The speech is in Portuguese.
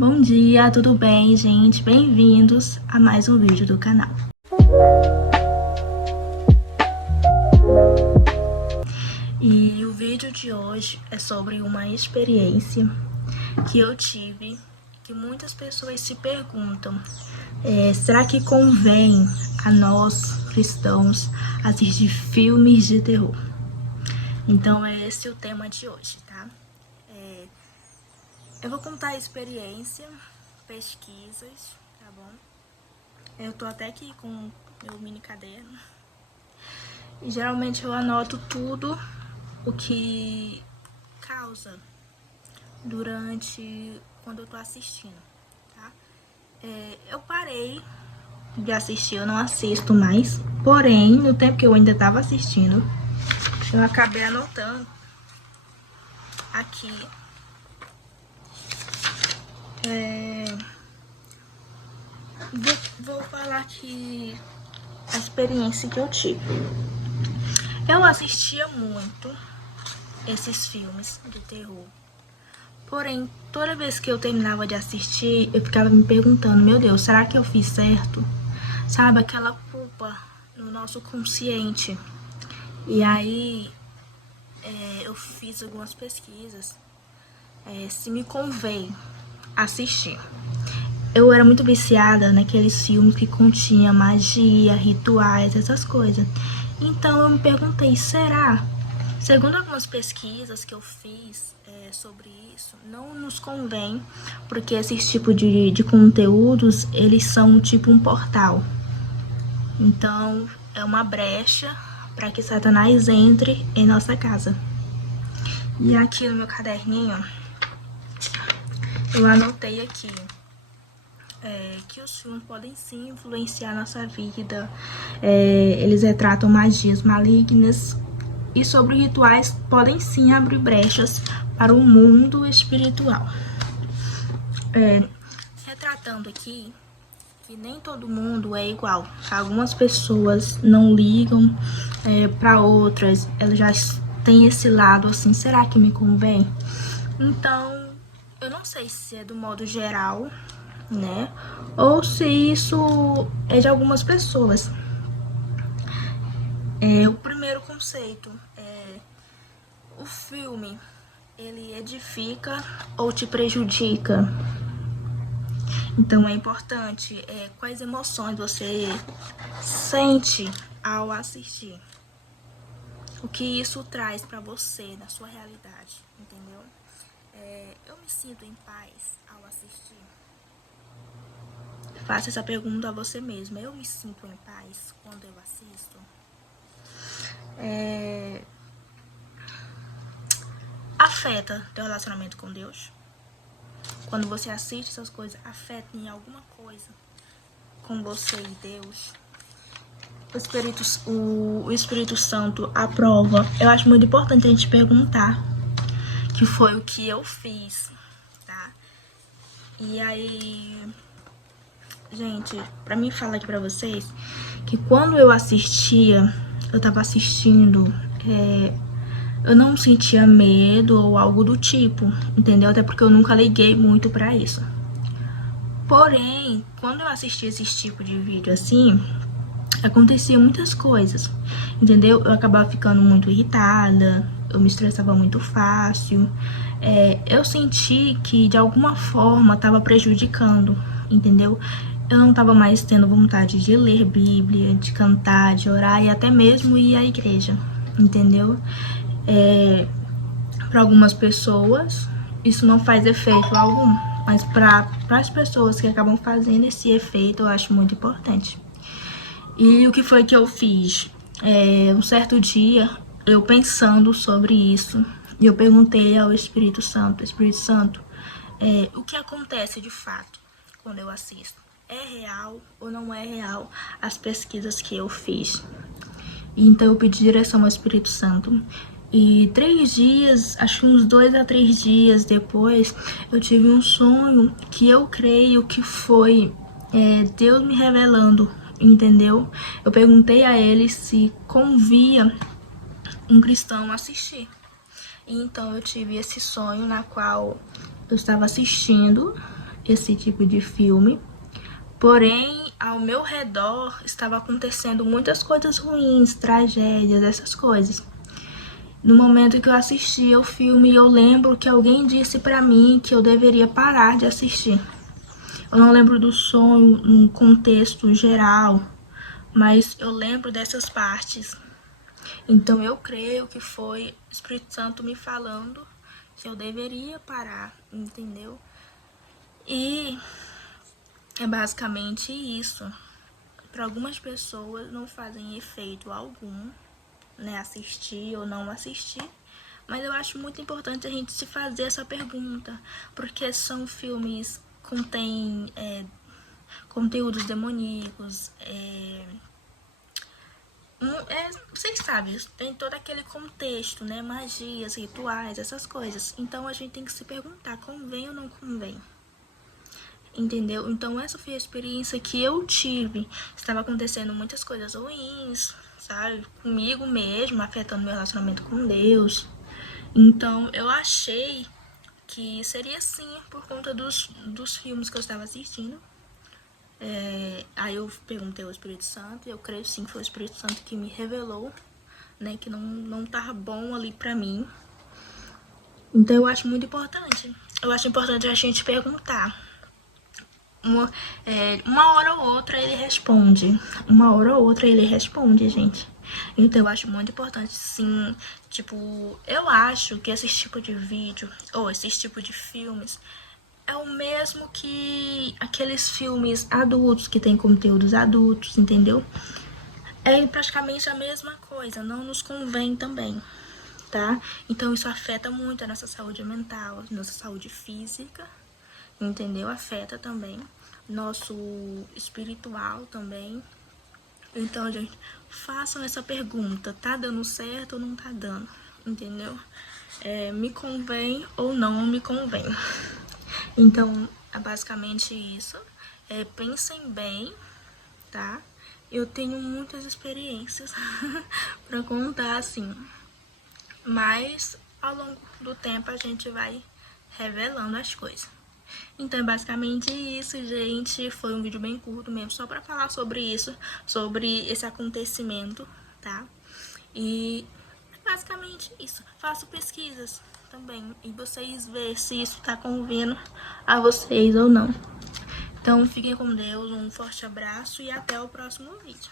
Bom dia, tudo bem, gente? Bem-vindos a mais um vídeo do canal. E o vídeo de hoje é sobre uma experiência que eu tive, que muitas pessoas se perguntam, será que convém a nós, cristãos, assistir filmes de terror? Então é esse o tema de hoje, tá? Eu vou contar a experiência, pesquisas, tá bom? Eu tô até aqui com meu mini caderno. E geralmente eu anoto tudo o que causa durante quando eu tô assistindo, tá? Eu parei de assistir, eu não assisto mais. Porém, no tempo que eu ainda tava assistindo, eu acabei anotando aqui vou falar aqui a experiência que eu tive. Eu assistia muito esses filmes de terror. Porém, toda vez que eu terminava de assistir, eu ficava me perguntando, meu Deus, será que eu fiz certo? Sabe, aquela culpa no nosso consciente. E aí, eu fiz algumas pesquisas, se me convém assistir. Eu era muito viciada naqueles filmes que continha magia, rituais, essas coisas. Então eu me perguntei, será? Segundo algumas pesquisas que eu fiz sobre isso, não nos convém, porque esses tipos de conteúdos, eles são tipo um portal. Então é uma brecha para que Satanás entre em nossa casa. E aqui no meu caderninho, eu anotei aqui que os filmes podem sim influenciar nossa vida, eles retratam magias malignas e sobre rituais podem sim abrir brechas para o mundo espiritual. Retratando aqui que nem todo mundo é igual. Algumas pessoas não ligam para outras, elas já têm esse lado assim, será que me convém? Então, eu não sei se é do modo geral, né? Ou se isso é de algumas pessoas. O primeiro conceito é: o filme, ele edifica ou te prejudica? Então é importante quais emoções você sente ao assistir. O que isso traz pra você, na sua realidade, entendeu? Eu me sinto em paz ao assistir? Faça essa pergunta a você mesma. Eu me sinto em paz quando eu assisto? Afeta teu relacionamento com Deus? Quando você assiste essas coisas, afeta em alguma coisa com você e Deus? O Espírito Santo aprova? Eu acho muito importante a gente perguntar, que foi o que eu fiz, tá? E aí, gente, pra mim falar aqui pra vocês, que quando eu assistia, eu tava assistindo, eu não sentia medo ou algo do tipo, entendeu? Até porque eu nunca liguei muito pra isso. Porém, quando eu assistia esse tipo de vídeo assim, acontecia muitas coisas, entendeu? Eu acabava ficando muito irritada, eu me estressava muito fácil. Eu senti que de alguma forma estava prejudicando, entendeu? Eu não estava mais tendo vontade de ler Bíblia, de cantar, de orar e até mesmo ir à igreja, entendeu? Para algumas pessoas isso não faz efeito algum, mas para as pessoas que acabam fazendo esse efeito, eu acho muito importante. E o que foi que eu fiz? Um certo dia, eu pensando sobre isso, eu perguntei ao Espírito Santo, Espírito Santo, o que acontece de fato quando eu assisto? É real ou não é real as pesquisas que eu fiz? Então eu pedi direção ao Espírito Santo. E 3 dias, acho que uns 2 a 3 dias depois, eu tive um sonho que eu creio que foi Deus me revelando, entendeu? Eu perguntei a ele se convia um cristão assistir. E então eu tive esse sonho na qual eu estava assistindo esse tipo de filme. Porém, ao meu redor estava acontecendo muitas coisas ruins, tragédias, essas coisas. No momento que eu assisti ao filme, eu lembro que alguém disse pra mim que eu deveria parar de assistir. Eu não lembro do sonho num contexto geral, mas eu lembro dessas partes. Então eu creio que foi o Espírito Santo me falando que eu deveria parar, entendeu? E é basicamente isso. Para algumas pessoas não fazem efeito algum, né, assistir ou não assistir, mas eu acho muito importante a gente se fazer essa pergunta, porque são filmes que contêm conteúdos demoníacos, vocês sabem, tem todo aquele contexto, né, magias, rituais, essas coisas. Então a gente tem que se perguntar, convém ou não convém? Entendeu? Então essa foi a experiência que eu tive. Estava acontecendo muitas coisas ruins, sabe? Comigo mesmo, afetando meu relacionamento com Deus. Então eu achei que seria sim por conta dos filmes que eu estava assistindo. Aí eu perguntei ao Espírito Santo e eu creio sim que foi o Espírito Santo que me revelou, né? Que não tava bom ali pra mim. Então eu acho muito importante. Eu acho importante a gente perguntar. Uma hora ou outra ele responde. Uma hora ou outra ele responde, gente. Então eu acho muito importante, sim. Tipo, eu acho que esse tipo de vídeo, ou esse tipo de filmes, é o mesmo que aqueles filmes adultos, que tem conteúdos adultos, entendeu? É praticamente a mesma coisa, não nos convém também, tá? Então isso afeta muito a nossa saúde mental, nossa saúde física, entendeu? Afeta também nosso espiritual também. Então, gente, façam essa pergunta, tá dando certo ou não tá dando, entendeu? Me convém ou não me convém. Então, é basicamente isso. Pensem bem, tá? Eu tenho muitas experiências pra contar, assim. Mas, ao longo do tempo, a gente vai revelando as coisas. Então é basicamente isso, gente. Foi um vídeo bem curto mesmo, só pra falar sobre isso, sobre esse acontecimento, tá? E é basicamente isso. Faço pesquisas também e vocês vê se isso tá convindo a vocês ou não. Então fiquem com Deus, um forte abraço e até o próximo vídeo.